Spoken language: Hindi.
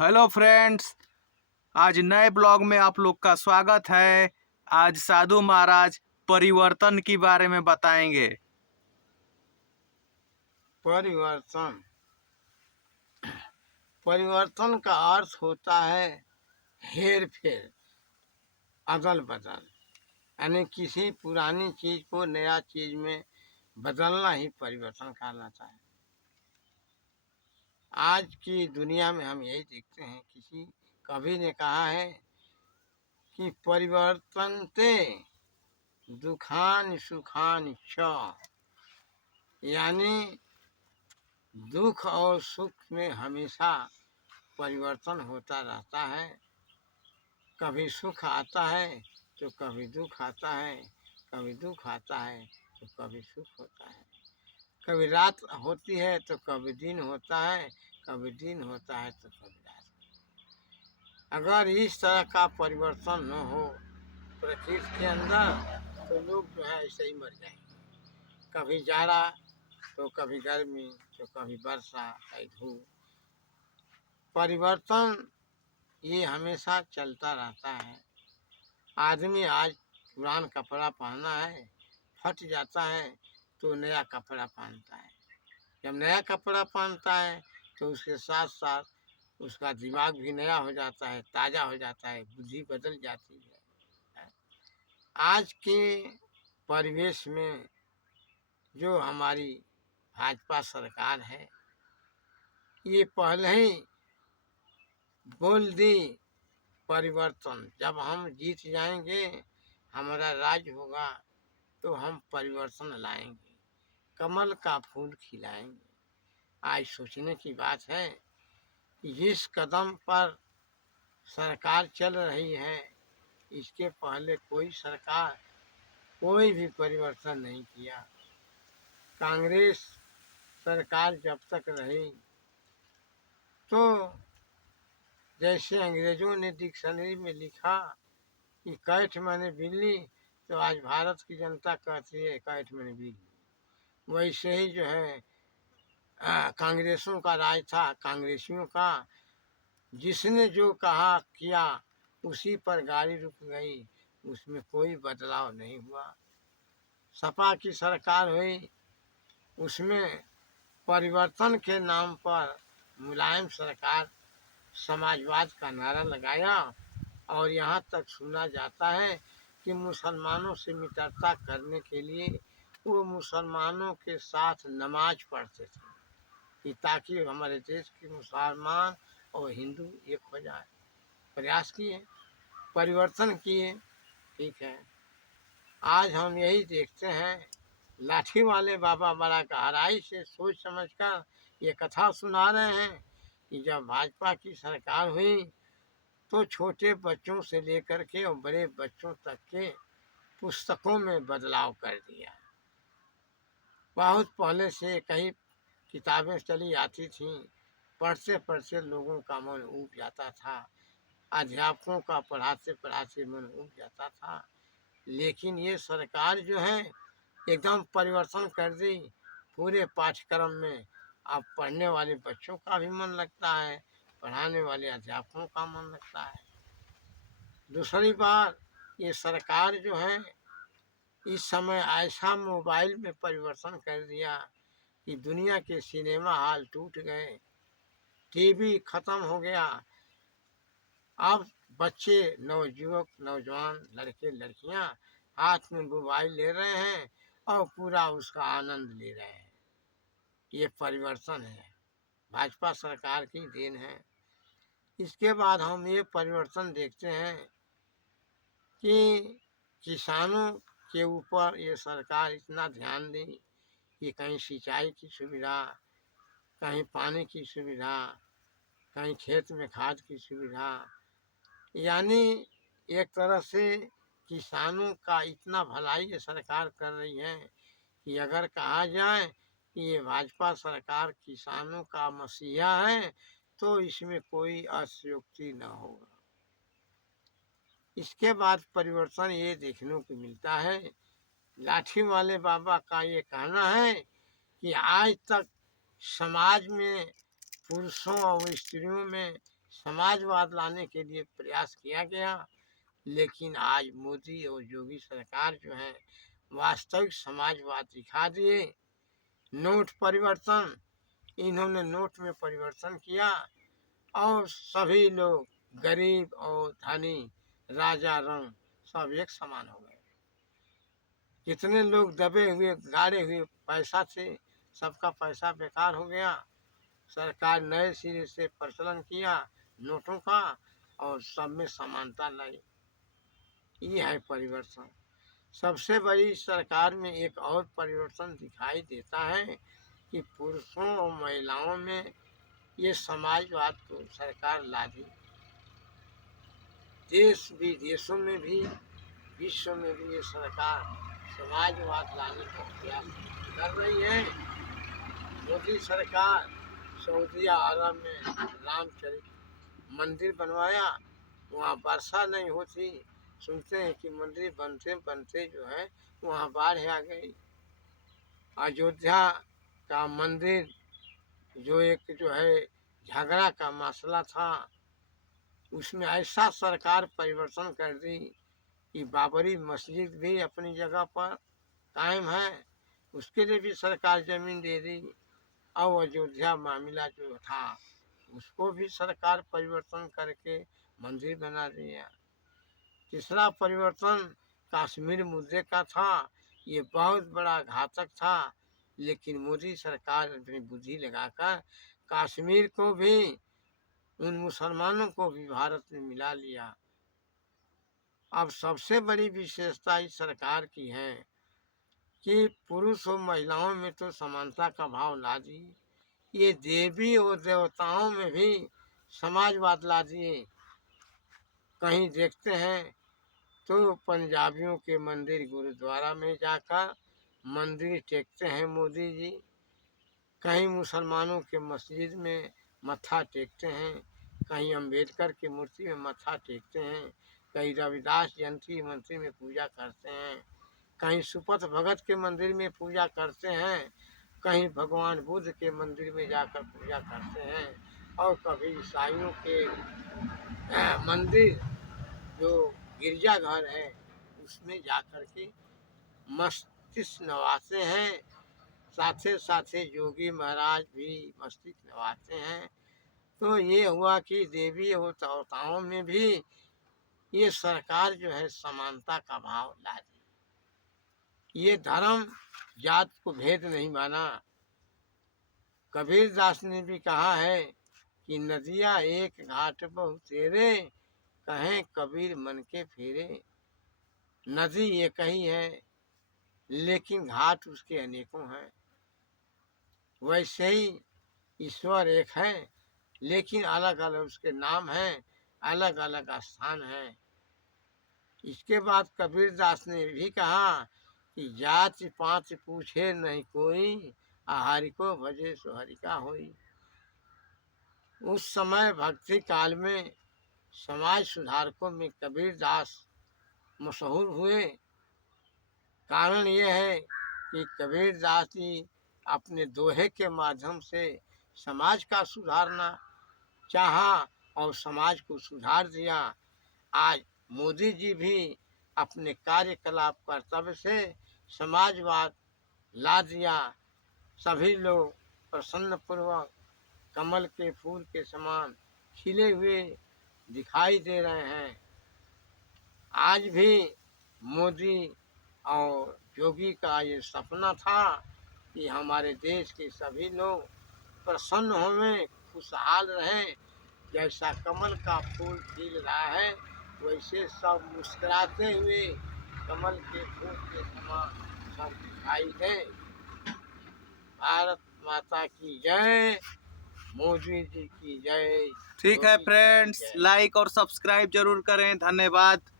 हेलो फ्रेंड्स, आज नए ब्लॉग में आप लोग का स्वागत है। आज साधु महाराज परिवर्तन के बारे में बताएंगे। परिवर्तन परिवर्तन का अर्थ होता है हेर फेर, अदल बदल। यानी किसी पुरानी चीज को नया चीज में बदलना ही परिवर्तन कहलाता है। आज की दुनिया में हम यही देखते हैं। किसी कवि ने कहा है कि परिवर्तनते दुखान सुखान च, यानी दुख और सुख में हमेशा परिवर्तन होता रहता है। कभी सुख आता है तो कभी दुख आता है, कभी दुख आता है तो कभी सुख होता है। कभी रात होती है तो कभी दिन होता है, कभी दिन होता है तो कभी रात। अगर इस तरह का परिवर्तन न हो प्रकृति के अंदर तो लोग जो है ऐसे ही मर जाएंगे। कभी जाड़ा तो कभी गर्मी तो कभी वर्षा, कभी धूप। परिवर्तन ये हमेशा चलता रहता है। आदमी आज पुराना कपड़ा पहना है, फट जाता है तो नया कपड़ा पहनता है। जब नया कपड़ा पहनता है तो उसके साथ साथ उसका दिमाग भी नया हो जाता है, ताज़ा हो जाता है, बुद्धि बदल जाती है। आज के परिवेश में जो हमारी भाजपा सरकार है, ये पहले ही बोल दी परिवर्तन। जब हम जीत जाएंगे, हमारा राज होगा तो हम परिवर्तन लाएंगे, कमल का फूल खिलाएंगे। आज सोचने की बात है कि जिस कदम पर सरकार चल रही है, इसके पहले कोई सरकार कोई भी परिवर्तन नहीं किया। कांग्रेस सरकार जब तक रही तो जैसे अंग्रेजों ने डिक्शनरी में लिखा कि कैट माने बिल्ली, तो आज भारत की जनता कहती है कैट माने बिल्ली। वैसे ही जो है कांग्रेसों का राज था, कांग्रेसियों का। जिसने जो कहा किया उसी पर गाड़ी रुक गई, उसमें कोई बदलाव नहीं हुआ। सपा की सरकार हुई, उसमें परिवर्तन के नाम पर मुलायम सरकार समाजवाद का नारा लगाया और यहाँ तक सुना जाता है कि मुसलमानों से मित्रता करने के लिए वो मुसलमानों के साथ नमाज पढ़ते थे कि ताकि हमारे देश के मुसलमान और हिंदू एक हो जाए। प्रयास किए, परिवर्तन किए, ठीक है। आज हम यही देखते हैं, लाठी वाले बाबा बड़ा गहराई से सोच समझकर ये कथा सुना रहे हैं कि जब भाजपा की सरकार हुई तो छोटे बच्चों से लेकर के और बड़े बच्चों तक के पुस्तकों में बदलाव कर दिया। बहुत पहले से कई किताबें चली आती थीं, पढ़ते पढ़ते लोगों का मन ऊब जाता था, अध्यापकों का पढ़ाते पढ़ाते मन ऊब जाता था। लेकिन ये सरकार जो है एकदम परिवर्तन कर दी। पूरे पाठ्यक्रम में अब पढ़ने वाले बच्चों का भी मन लगता है, पढ़ाने वाले अध्यापकों का मन लगता है। दूसरी बात, ये सरकार जो है इस समय ऐसा मोबाइल में परिवर्तन कर दिया कि दुनिया के सिनेमा हॉल टूट गए, टीवी खत्म हो गया। अब बच्चे, नवयुवक, नौजवान, लड़के लड़कियां हाथ में मोबाइल ले रहे हैं और पूरा उसका आनंद ले रहे हैं। ये परिवर्तन है, भाजपा सरकार की देन है। इसके बाद हम ये परिवर्तन देखते हैं कि किसानों के ऊपर ये सरकार इतना ध्यान दी कि कहीं सिंचाई की सुविधा, कहीं पानी की सुविधा, कहीं खेत में खाद की सुविधा। यानी एक तरह से किसानों का इतना भलाई ये सरकार कर रही है कि अगर कहा जाए कि ये भाजपा सरकार किसानों का मसीहा है तो इसमें कोई अतिशयोक्ति न होगा। इसके बाद परिवर्तन ये देखने को मिलता है, लाठी वाले बाबा का ये कहना है कि आज तक समाज में पुरुषों और स्त्रियों में समाजवाद लाने के लिए प्रयास किया गया, लेकिन आज मोदी और योगी सरकार जो है वास्तविक समाजवाद दिखा दिए। नोट परिवर्तन, इन्होंने नोट में परिवर्तन किया और सभी लोग गरीब और धनी, राजा रंग सब एक समान हो गए। कितने लोग दबे हुए गाड़े हुए पैसा थे, सबका पैसा बेकार हो गया। सरकार नए सिरे से प्रचलन किया नोटों का और सब में समानता लाई। ये है परिवर्तन। सबसे बड़ी सरकार में एक और परिवर्तन दिखाई देता है कि पुरुषों और महिलाओं में ये समाजवाद को सरकार ला दी। देश विदेशों में भी, विश्व में भी ये सरकार समाजवाद लाने का प्रयास कर रही है। मोदी सरकार सऊदी अरब में रामचरित मंदिर बनवाया, वहाँ वर्षा नहीं होती। सुनते हैं कि मंदिर बनते बनते जो है वहाँ बाढ़ आ गई। अयोध्या का मंदिर जो एक जो है झगड़ा का मसला था, उसमें ऐसा सरकार परिवर्तन कर दी कि बाबरी मस्जिद भी अपनी जगह पर कायम है, उसके लिए भी सरकार जमीन दे दी। और अयोध्या मामला जो था उसको भी सरकार परिवर्तन करके मंदिर बना दिया। तीसरा परिवर्तन कश्मीर मुद्दे का था, ये बहुत बड़ा घातक था, लेकिन मोदी सरकार अपनी बुद्धि लगाकर कश्मीर को भी, उन मुसलमानों को भी भारत में मिला लिया। अब सबसे बड़ी विशेषता इस सरकार की है कि पुरुष और महिलाओं में तो समानता का भाव ला दी, ये देवी और देवताओं में भी समाजवाद ला दिए। कहीं देखते हैं तो पंजाबियों के मंदिर गुरुद्वारा में जाकर मंदिर टेकते हैं मोदी जी, कहीं मुसलमानों के मस्जिद में मत्था टेकते हैं, कहीं अंबेडकर की मूर्ति में मत्था टेकते हैं, कहीं रविदास जयंती मंदिर में पूजा करते हैं, कहीं सुपथ भगत के मंदिर में पूजा करते हैं, कहीं भगवान बुद्ध के मंदिर में जाकर पूजा करते हैं, और कभी ईसाइयों के मंदिर जो गिरजाघर है उसमें जाकर के मस्तिष्क नवाते हैं। साथे साथे योगी महाराज भी मस्तिष्क नवाते हैं। तो ये हुआ कि देवी और देवताओं में भी ये सरकार जो है समानता का भाव ला दी। ये धर्म जात को भेद नहीं माना। कबीर दास ने भी कहा है कि नदियाँ एक घाट बहु तेरे, कहें कबीर मन के फेरे। नदी एक ही है लेकिन घाट उसके अनेकों हैं। वैसे ही ईश्वर एक है लेकिन अलग अलग उसके नाम हैं, अलग अलग स्थान हैं। इसके बाद कबीर दास ने भी कहा कि जाति पात पूछे नहीं कोई, आहारी को भजे सो हरि का होई। उस समय भक्ति काल में समाज सुधारकों में कबीर दास मशहूर हुए। कारण ये है कि कबीर दास जी अपने दोहे के माध्यम से समाज का सुधारना चाहा और समाज को सुधार दिया। आज मोदी जी भी अपने कार्यकलाप कर्तव्य से समाजवाद ला दिया। सभी लोग प्रसन्नपूर्वक कमल के फूल के समान खिले हुए दिखाई दे रहे हैं। आज भी मोदी और योगी का ये सपना था कि हमारे देश के सभी लोग प्रसन्न होवें, खुशहाल रहें। जैसा कमल का फूल खिल रहा है वैसे सब मुस्कुराते हुए कमल के फूल के समान सब दिखाई दें। भारत माता की जय, मोदी जी की जय। ठीक है योगी जी की फ्रेंड्स, जय। लाइक और सब्सक्राइब जरूर करें। धन्यवाद।